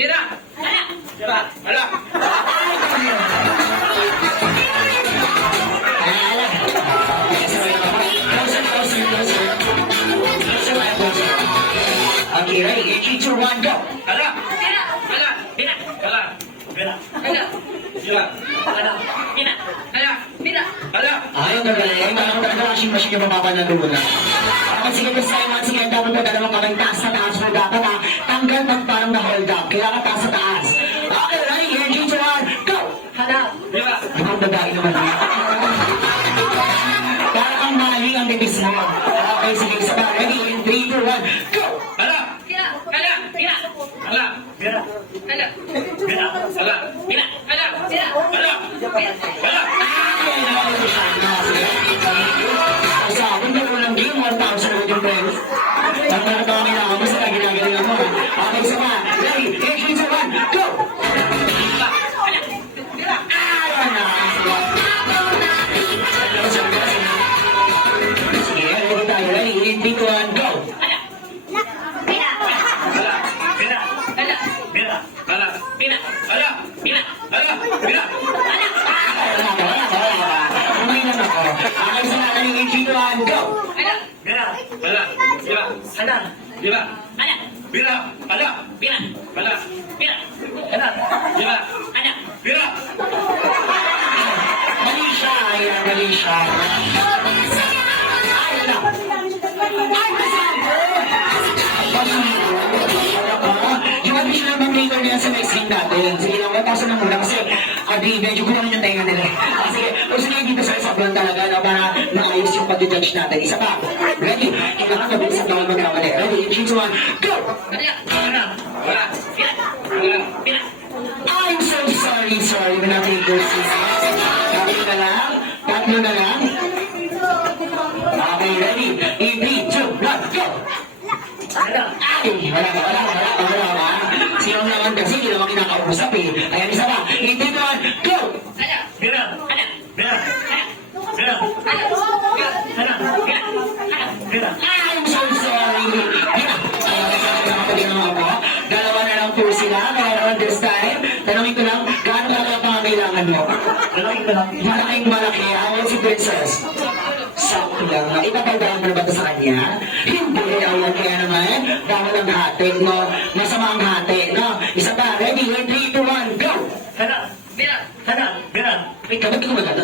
Bira! Hala! Bira! Hala! Okay, ready? 3, 2, 1, go! Hala! Bira! Hala! Bira! Hala! Bira! Hala! Bira! Hala! Bira! Hala! Bira! Hala! Ayaw na galing. Parang talaga washing machine yung mababa ng luna. Parang sige ko sa'yo, man, sige, dapat na dalawang kamay taas sa taas mo dapat ha. Tanggal pag parang na-hold up. Kailangan taas sa taas. Okay, ready? 3, 2, 1, go! Hala! Bira! Ikaw babae naman ha. Parang ang mali ang bibis mo. Okay, sige, isa pa. Ready? 3, 2, 1, go! Hala! Bira! Hala! Bira! Hala! Bira! Hala! Bira! Hala! Bira! Hala! Bira! Hala! Bira! Hala! Ay, nakakita siya. Sa akin, walang game, 1,000 with your friends. Ang mga tao kailangan mo, sila ginagaling mo. Okay, isa pa. Ready? 3, 2, 1, go! Ayan na. Sige, ready tayo. Ready? 3, 2, 1, go! Hala! Bira! Hala! Bira! Hala! Bira! Hala! Bira! Hala! Bira! Hala! Bira! Hala! Wala. Kumain lang ako. Okay, isa na. Ready? 3, 2, 1, go! Hala! Bira! Hala! Bira! Hala! Bira! Hala! Bira! Hala! Bira! Hala! Bira! Hala! Bira! Hala! Bira! Mali siya. Ayan, mali siya. Ayan na. Ay, masabi! Yung additional mandator niya sa next game natin. Sige lang, 1,000 na muna kasi medyo gulong yung tayo nila. Sige, sige dito sa sobrang talaga na para maayos yung pag-judge natin. Isa pa. Ready? Kailangan mabilis at naman magkamali. Ready? 3, 2, 1, go! Hala! Hala! Hala! Bira! Hala! Bira! I'm so sorry. We're not able to see. Tatlo na lang. Tatlo na lang. Okay, ready? 3, 2, 1, go! Hala! Ay, wala. Sino naman kasi, hindi naman kinakausap eh. Ayan, isa pa. 3, 2, 1, go! Hala! Bira! Hala! Bira! Hala! Bira! Hala! Bira! Hala! Bira! Hala! Bira! I'm so sorry. Dalawa na lang po sila. Kaya naman this time, tanongin ko lang, gaano lang ang pangangailangan mo? Tanongin ko lang. Malaking malaki. Awan si Princess. Sakto lang. Ipapagdaan mo na ba ito sa kanya? Hindi. Ayan, kaya naman, bawal ang hati, no? Masama ang hati, no? Isa pa. Ready? 3, 2, 1, go! Hala! Bira! Hala! Bira! Wait, kapag ko maganda.